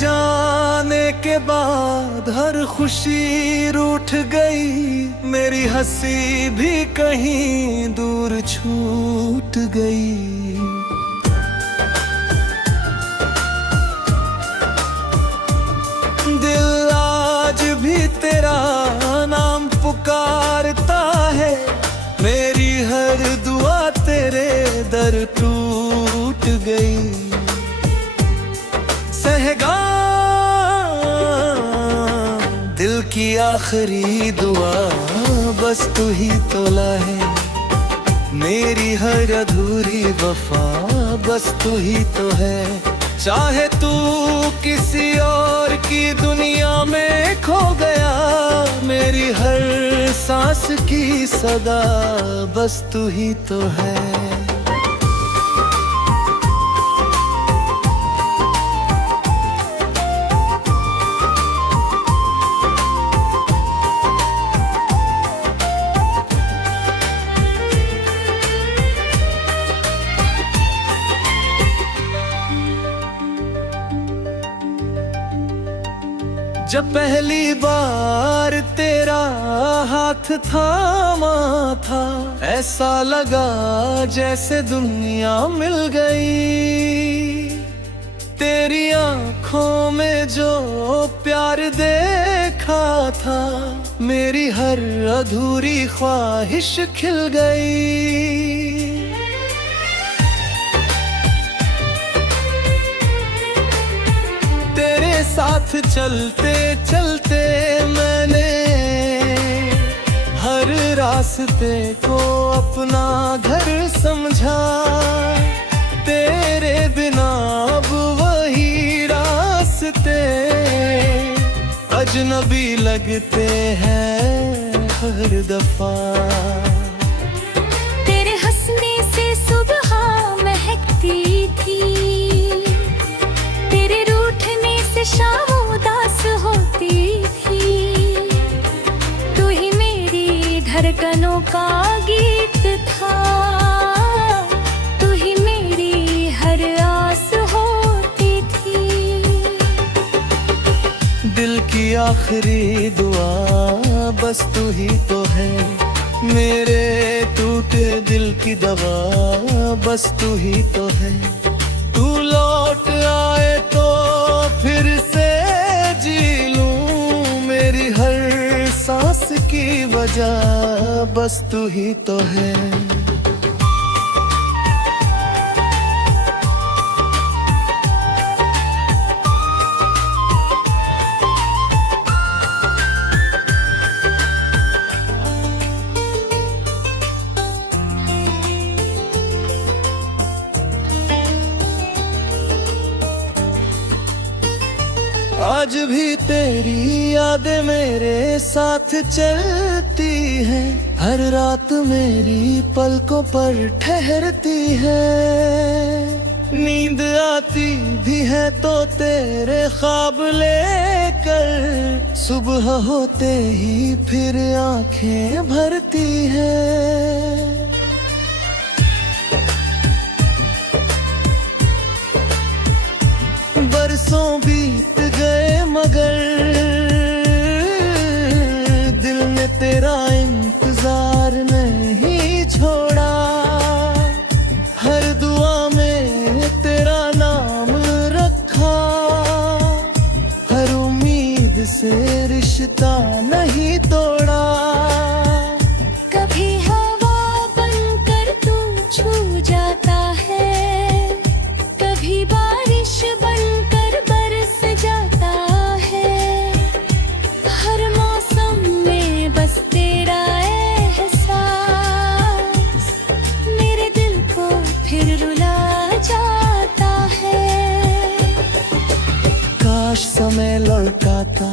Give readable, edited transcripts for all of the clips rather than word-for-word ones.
जाने के बाद हर खुशी रूठ गई, मेरी हंसी भी कहीं दूर छूट गई। दिल आज भी तेरा नाम पुकारता है, मेरी हर दुआ तेरे दर टूट गई। सहगा दिल की आखिरी दुआ बस तू ही तोला है, मेरी हर अधूरी वफा बस तू ही तो है। चाहे तू किसी और की दुनिया में खो गया, मेरी हर सांस की सदा बस तू ही तो है। जब पहली बार तेरा हाथ थामा था, ऐसा लगा जैसे दुनिया मिल गई। तेरी आंखों में जो प्यार देखा था, मेरी हर अधूरी ख्वाहिश खिल गई। साथ चलते चलते मैंने हर रास्ते को अपना घर समझा। तेरे बिना अब वही रास्ते अजनबी लगते हैं हर दफा। तेरे हंसने से सुबह महकती थी, शाम उदास होती थी। तू ही मेरी धड़कनों का गीत था, तू ही मेरी हर आस होती थी। दिल की आखिरी दुआ बस तू ही तो है, मेरे टूटे दिल की दवा बस तू ही तो है। तू लौट आए तो फिर से जी लूं, मेरी हर सांस की वजह बस तू ही तो है। आज भी तेरी यादें मेरे साथ चलती हैं, हर रात मेरी पलकों पर ठहरती है। नींद आती भी है तो तेरे ख्वाब लेकर, सुबह होते ही फिर आंखें भरती है। बरसों बीत गए मगर दिल ने तेरा इंतजार नहीं छोड़ा। हर दुआ में तेरा नाम रखा, हर उम्मीद से रिश्ता नहीं तोड़ा। कभी हवा बनकर तू छू जाता है, कभी बारिश बनकर बरस जाता है। हर मौसम में बस तेरा एहसास मेरे दिल को फिर रुला जाता है। काश समय लौटाता,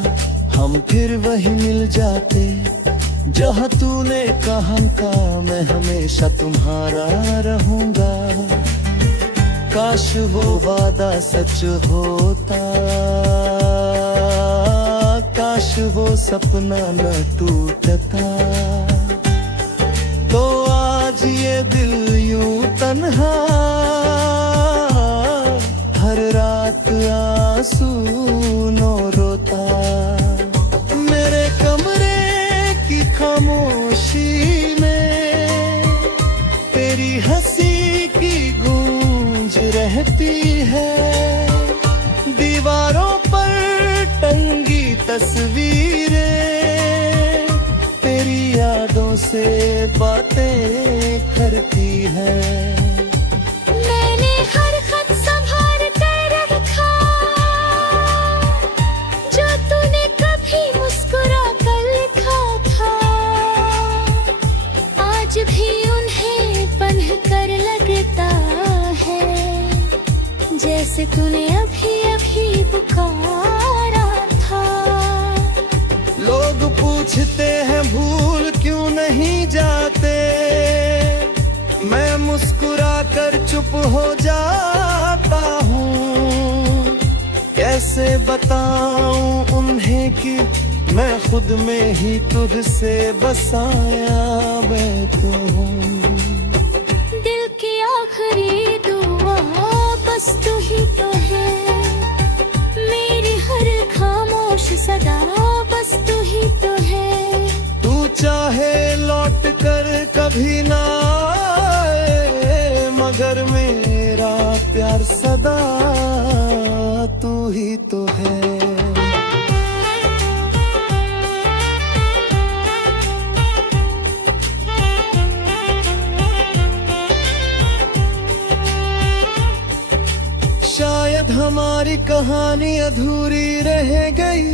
हम फिर वही मिल जाते। जहाँ तूने कहा था मैं हमेशा तुम्हारा रहूंगा। काश वो वादा सच होता, काश वो सपना न टूटता। तो आज ये दिल यूं तन्हा, हर रात आंसू कहती है। दीवारों पर टंगी तस्वीरें तेरी यादों से बातें करती है। मैंने हर खत संभाल कर रखा जो तूने कभी मुस्कुरा कर लिखा था। आज भी उन्हें पढ़ कर लगता है जैसे तूने अभी अभी पुकारा था। लोग पूछते हैं भूल क्यों नहीं जाते, मैं मुस्कुरा कर चुप हो जाता हूँ। कैसे बताऊं उन्हें कि मैं खुद में ही तुझसे बसाया बैठा हूँ। दिल की आखिरी दुआ बस तू ही तो है, मेरी हर खामोश सदा बस तू ही तो है। तू चाहे लौट कर कभी ना आए, मगर मेरा प्यार सदा तू ही तो है। शायद हमारी कहानी अधूरी रह गई,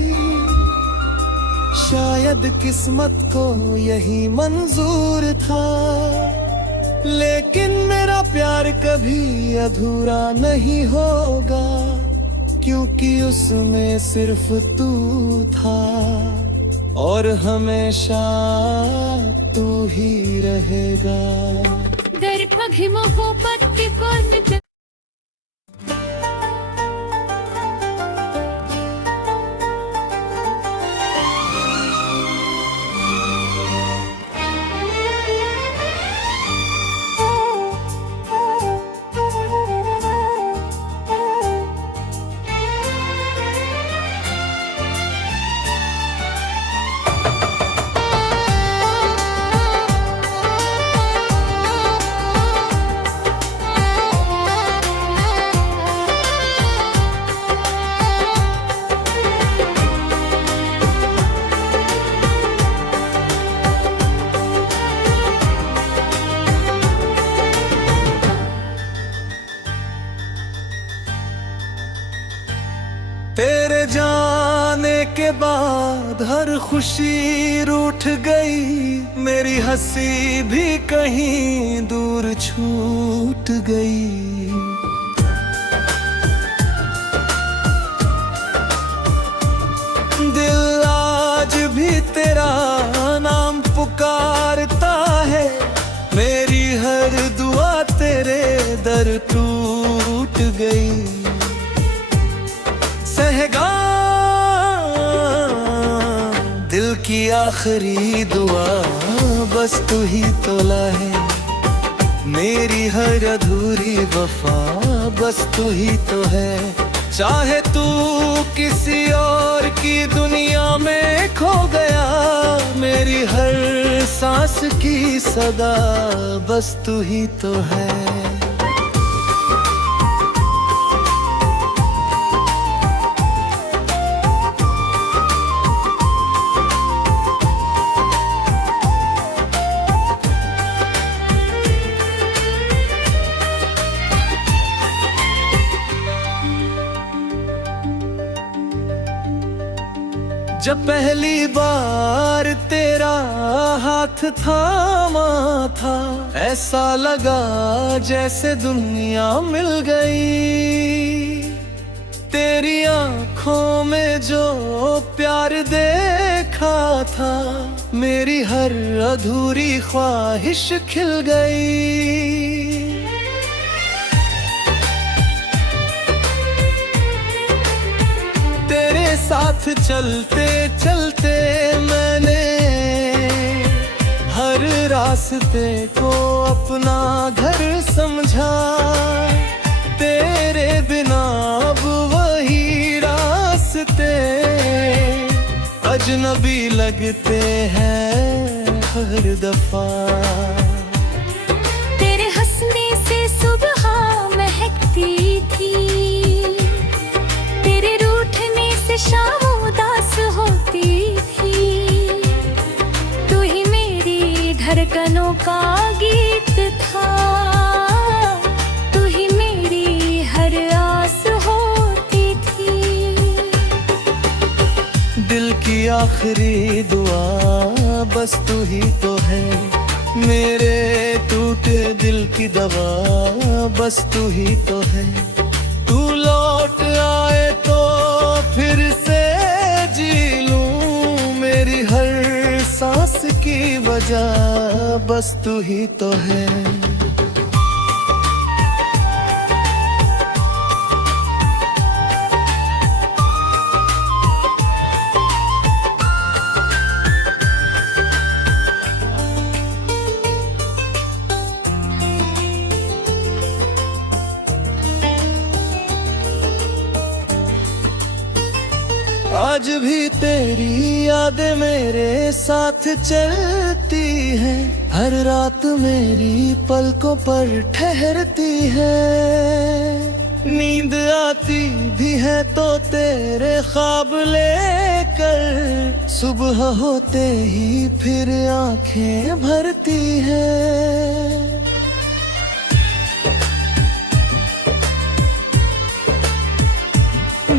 शायद किस्मत को यही मंजूर था। लेकिन मेरा प्यार कभी अधूरा नहीं होगा, क्योंकि उसमें सिर्फ तू था और हमेशा तू ही रहेगा। दरपघी मोहब्बत की कौन तेरे जाने के बाद हर खुशी रूठ गई, मेरी हंसी भी कहीं दूर छूट गई। दिल आज भी तेरा नाम पुकारता है, मेरी हर दुआ तेरे दर टूट गई। सहगा दिल की आखिरी दुआ बस तू ही तोला है, मेरी हर अधूरी वफा बस तू ही तो है। चाहे तू किसी और की दुनिया में खो गया, मेरी हर सांस की सदा बस तू ही तो है। जब पहली बार तेरा हाथ थामा था, ऐसा लगा जैसे दुनिया मिल गई। तेरी आंखों में जो प्यार देखा था, मेरी हर अधूरी ख्वाहिश खिल गई। साथ चलते चलते मैंने हर रास्ते को अपना घर समझा। तेरे बिना अब वही रास्ते अजनबी लगते हैं हर दफा। तेरे हंसने से सुबह महकती आखिरी दुआ बस तू ही तो है, मेरे टूटे दिल की दवा बस तू ही तो है। तू लौट आए तो फिर से जी लूं, मेरी हर सांस की वजह बस तू ही तो है। आज भी तेरी यादें मेरे साथ चलती हैं, हर रात मेरी पलकों पर ठहरती है। नींद आती भी है तो तेरे ख्वाब लेकर, सुबह होते ही फिर आंखें भरती है।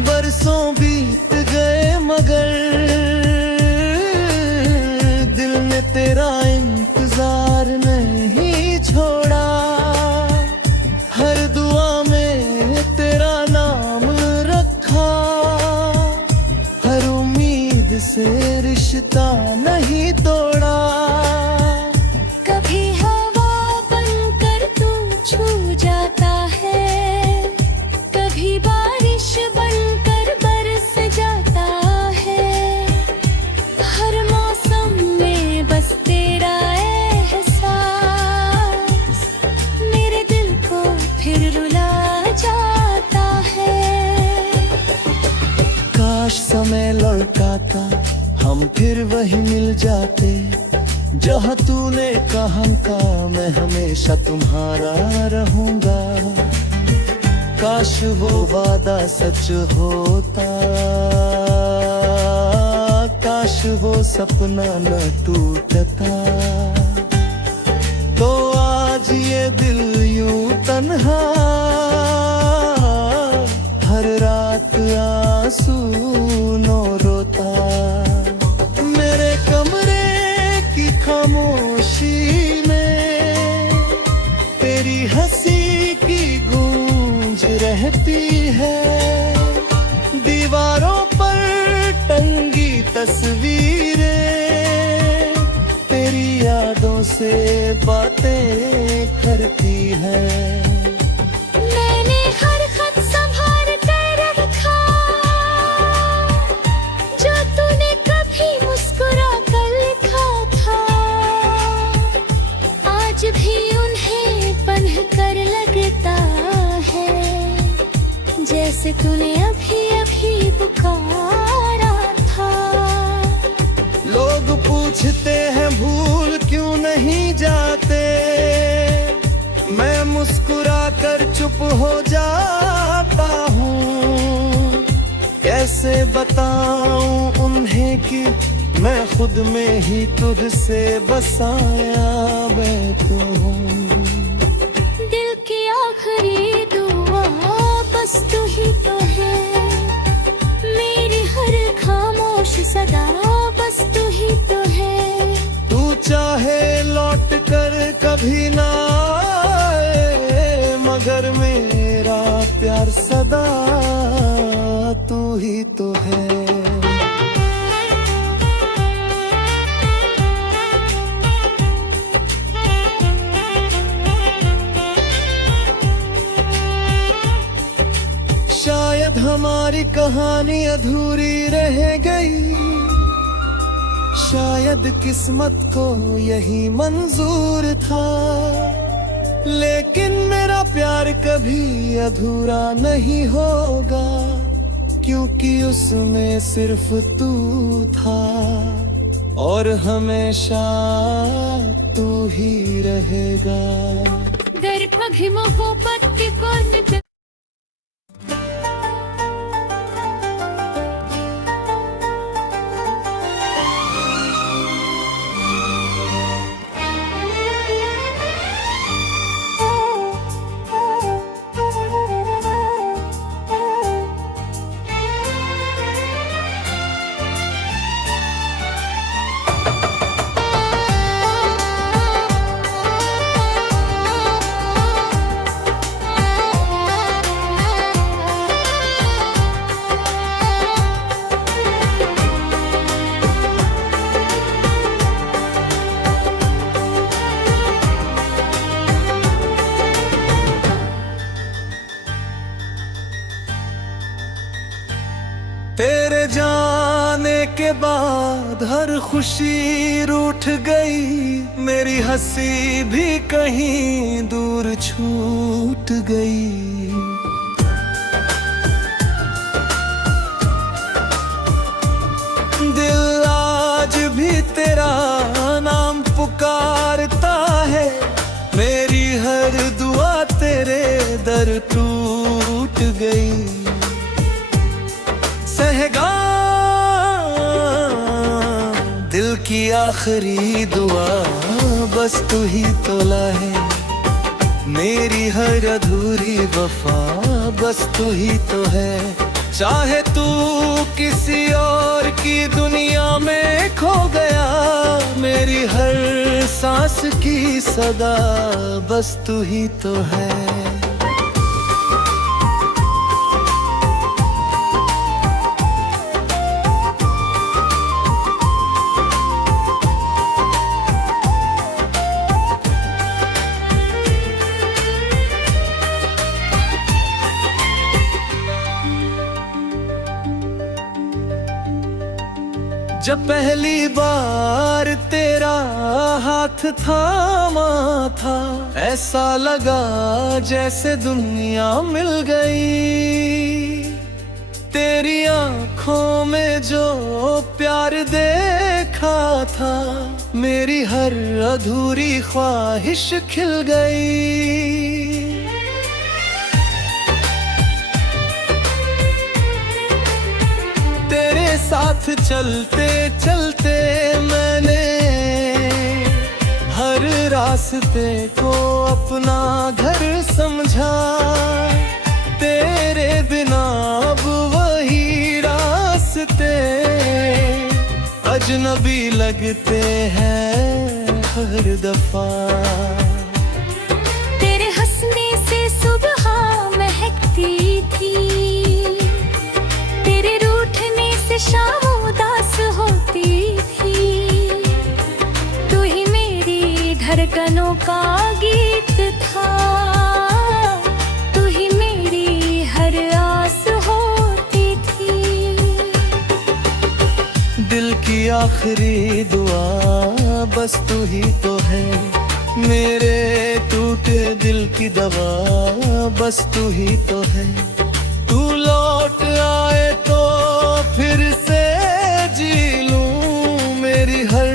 बरसों बीत गए मगर दिल ने तेरा इंतजार नहीं छोड़ा। हर दुआ में तेरा नाम रखा, हर उम्मीद से रिश्ता नहीं तोड़ा। कभी हवा बनकर तू छू जाता है, कभी बारिश बनकर बरस जाता है। हर मौसम में बस तेरा एहसास मेरे दिल को फिर रुला जाता है। काश समय लौटाता, हम फिर वही मिल जाते, जहाँ तूने कहा था मैं हमेशा तुम्हारा रहूंगा। काश वो वादा सच होता, काश वो सपना न टूटता। तो आज ये दिल यूं तन्हा, हर रात आंसू नो रोता। मेरे कमरे की खामोशी में तेरी हंसी की गूंज रहती है। दीवारों पर टंगी तस्वीरें तेरी यादों से बातें करती है। मैंने हर खत संभाल कर रखा, जो तूने कभी मुस्कुरा कर लिखा था। आज भी उन्हें पढ़ कर लगता है, जैसे तूने अभी अभी पुकारा था। लोग पूछते हैं भूल क्यों नहीं जाते, मैं मुस्कुरा कर चुप हो जाता हूँ। कैसे बताऊं उन्हें कि मैं खुद में ही तुझसे बसाया बैठा हूँ। दिल की आखिरी दुआ बस तू ही तो है, मेरी हर खामोश सदा बस तू ही तो है। तू चाहे लौट कर कभी ना आए, मगर मेरा प्यार सदा तू ही तो है। शायद हमारी कहानी अधूरी रह गई, शायद किस्मत को यही मंजूर था। लेकिन मेरा प्यार कभी अधूरा नहीं होगा, क्योंकि उसमें सिर्फ तू था और हमेशा तू ही रहेगा। दर पघी मोहब्बत की कौन जाने के बाद हर खुशी रूठ गई, मेरी हंसी भी कहीं दूर छूट गई। दिल आज भी तेरा नाम पुकारता है, मेरी हर दुआ तेरे दर टूट गई। सहगा दिल की आखिरी दुआ बस तू ही तोला है, मेरी हर अधूरी वफा बस तू ही तो है। चाहे तू किसी और की दुनिया में खो गया, मेरी हर सांस की सदा बस तू ही तो है। जब पहली बार तेरा हाथ थामा था, ऐसा लगा जैसे दुनिया मिल गई। तेरी आंखों में जो प्यार देखा था, मेरी हर अधूरी ख्वाहिश खिल गई। साथ चलते चलते मैंने हर रास्ते को अपना घर समझा। तेरे बिना अब वही रास्ते अजनबी लगते हैं हर दफा। तेरे हंसने से सुबह महकती थी, शाम उदास होती थी। तू ही मेरी धड़कनों का गीत था, तू ही मेरी हर आस होती थी। दिल की आखिरी दुआ बस तू ही तो है, मेरे टूटे दिल की दवा बस तू ही तो है। तू लौट आए तो फिर से जी लूं, मेरी हर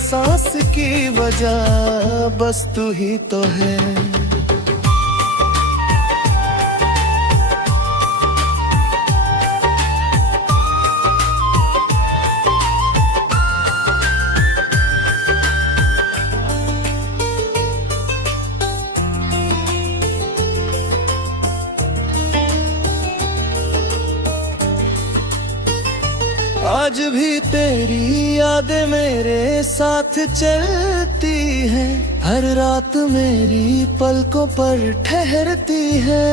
सांस की वजह बस तू ही तो है। आज भी तेरी यादें मेरे साथ चलती हैं, हर रात मेरी पलकों पर ठहरती है।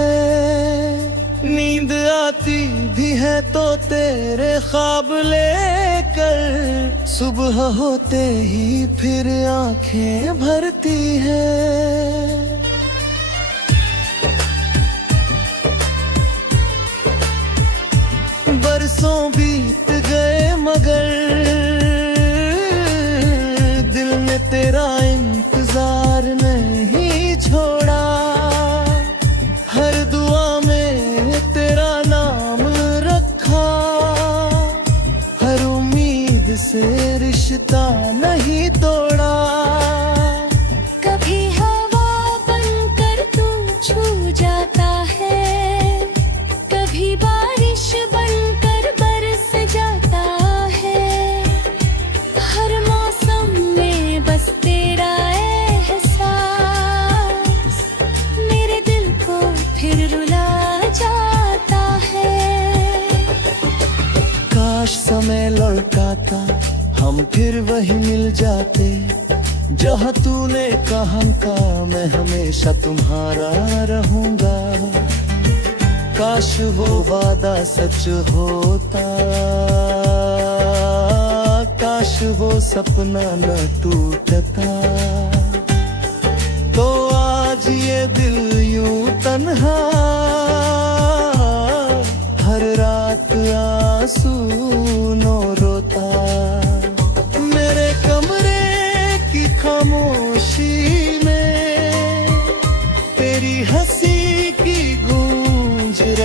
नींद आती भी है तो तेरे ख्वाब लेकर, सुबह होते ही फिर आंखें भरती है। बरसों बीत गए मगर दिल ने तेरा इंतजार नहीं छोड़ा। हर दुआ में तेरा नाम रखा, हर उम्मीद से रिश्ता नहीं तोड़ा। कभी हवा बनकर तू छू जाता है, कभी बारिश बनकर बरस जाता है। हर मौसम में बस तेरा एहसास मेरे दिल को फिर रुला जाता है। काश समय लौटाता, हम फिर वही मिल जाते, जहाँ तूने कहा था मैं हमेशा तुम्हारा रहूंगा। काश वो वादा सच होता, काश वो सपना न टूटता। तो आज ये दिल यूं तन्हा, हर रात आंसू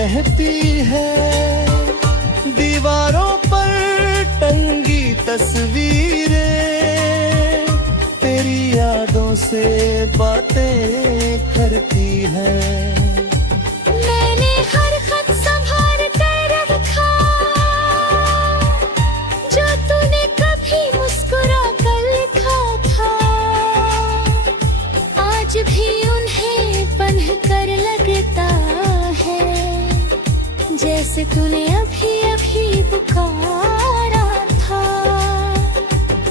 रहती है। दीवारों पर टंगी तस्वीरें तेरी यादों से बातें करती हैं। मैंने हर खत संभाल कर रखा जो तूने कभी मुस्कुरा कर लिखा था। आज भी उन्हें पन्ह कर लगता है जैसे तूने अभी अभी पुकारा था।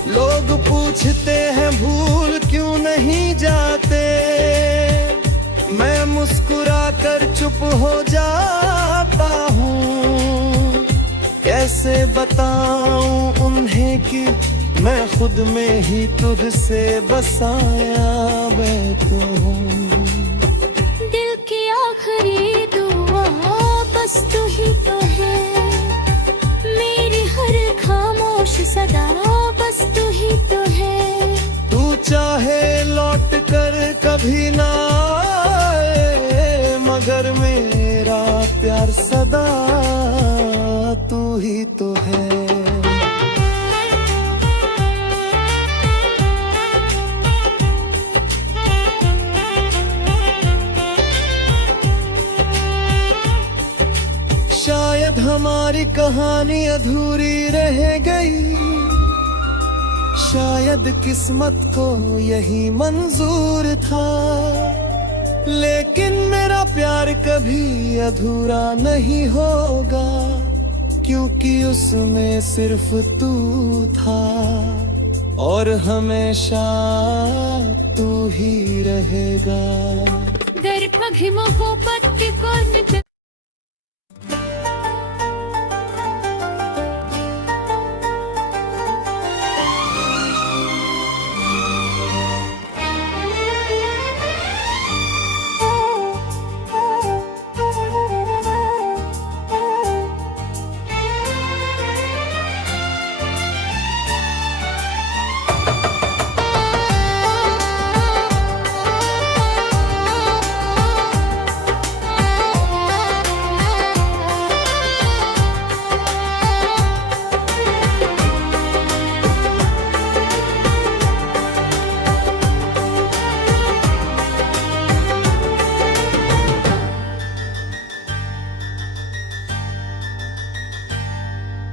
लोग पूछते हैं भूल क्यों नहीं जाते, मैं मुस्कुरा कर चुप हो जाता हूँ। कैसे बताऊं उन्हें कि मैं खुद में ही तुझसे बसाया बैठा हूँ। दिल की आखिरी दुआ बस तू ही तो है, मेरी हर खामोश सदा बस तू ही तो है। तू चाहे लौट कर कभी ना आए, मगर मेरा प्यार सदा तू ही तो है। शायद हमारी कहानी अधूरी रह गई, शायद किस्मत को यही मंजूर था। लेकिन मेरा प्यार कभी अधूरा नहीं होगा, क्योंकि उसमें सिर्फ तू था और हमेशा तू ही रहेगा।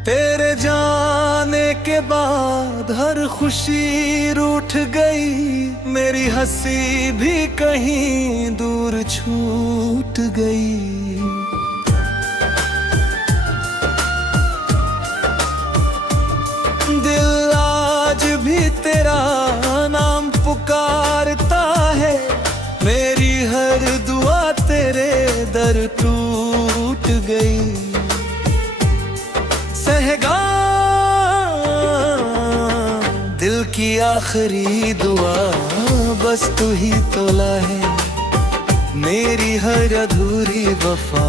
तेरे जाने के बाद हर खुशी रूठ गई, मेरी हंसी भी कहीं दूर छूट गई। दिल आज भी तेरा नाम पुकारता है, मेरी हर दुआ तेरे दर टूट गई। सहगा दिल की आखिरी दुआ बस तू ही तोला है, मेरी हर अधूरी वफा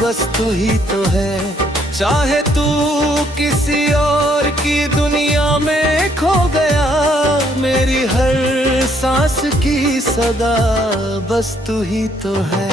बस तू ही तो है। चाहे तू किसी और की दुनिया में खो गया, मेरी हर सांस की सदा बस तू ही तो है।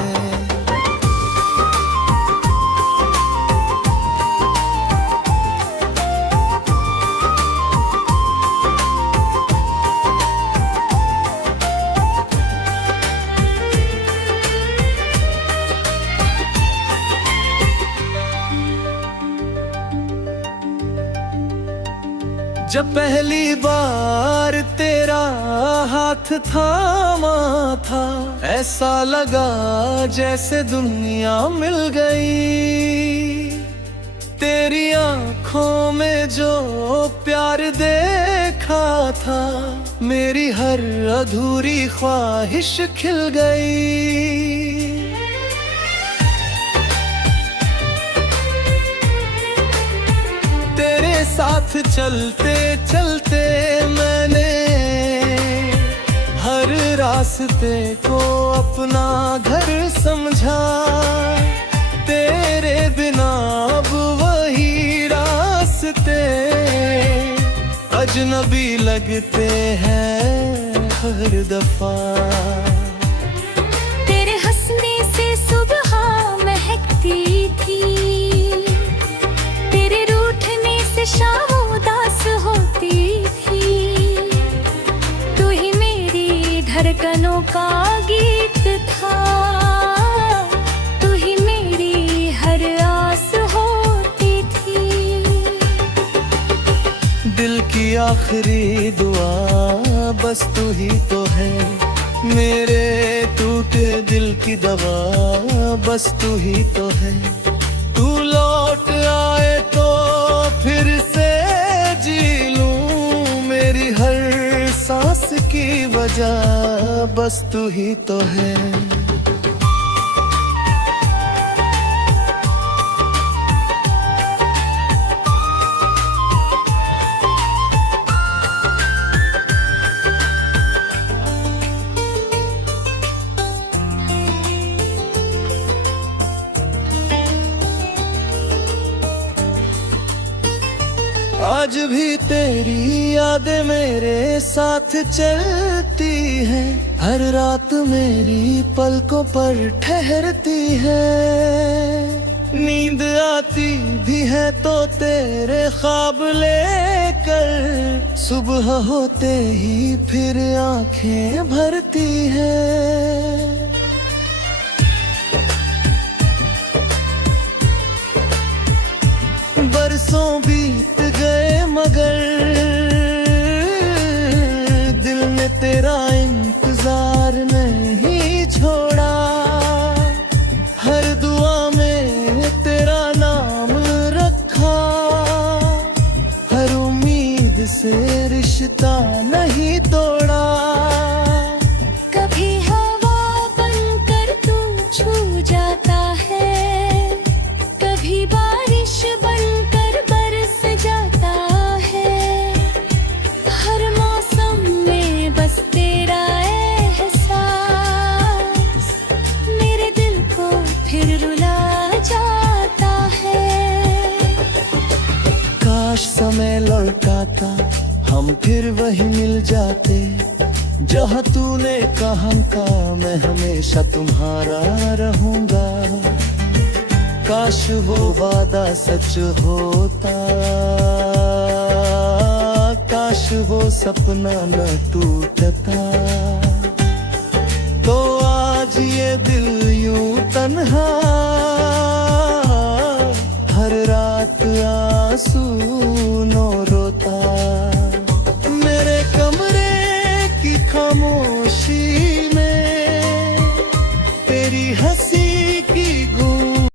जब पहली बार तेरा हाथ थामा था, ऐसा लगा जैसे दुनिया मिल गई। तेरी आंखों में जो प्यार देखा था, मेरी हर अधूरी ख्वाहिश खिल गई। साथ चलते चलते मैंने हर रास्ते को अपना घर समझा। तेरे बिना अब वही रास्ते अजनबी लगते हैं हर दफा। तेरे हंसने से सुबह महकती का गीत था, तू ही मेरी हर आस होती थी। दिल की आखिरी दुआ बस तू ही तो है, मेरे टूटे दिल की दवा बस तू ही तो है। तू लौट आए तो फिर से जी लूं, मेरी हर सांस की वजह बस तू ही तो है। आज भी तेरी यादें मेरे साथ चलती हैं, हर रात मेरी पलकों पर ठहरती है। नींद आती भी है तो तेरे ख्वाब लेकर, सुबह होते ही फिर आंखें भरती है। बरसों बीत गए मगर दिल ने तेरा इंतजार नहीं छोड़ा। हर दुआ में तेरा नाम रखा, हर उम्मीद से रिश्ता नहीं तोड़ा। कभी हवा बनकर तू छू जाता है, कभी बारिश बनकर बरस जाता है। हर मौसम में बस तेरा एहसास मेरे दिल को फिर रुला जाता है। काश समय लौटाता, हम फिर वही मिल जाते, जहाँ तूने कहा था मैं हमेशा तुम्हारा रहूंगा। काश वो वादा सच होता, काश वो सपना न टूटता। तो आज ये दिल यूं तन्हा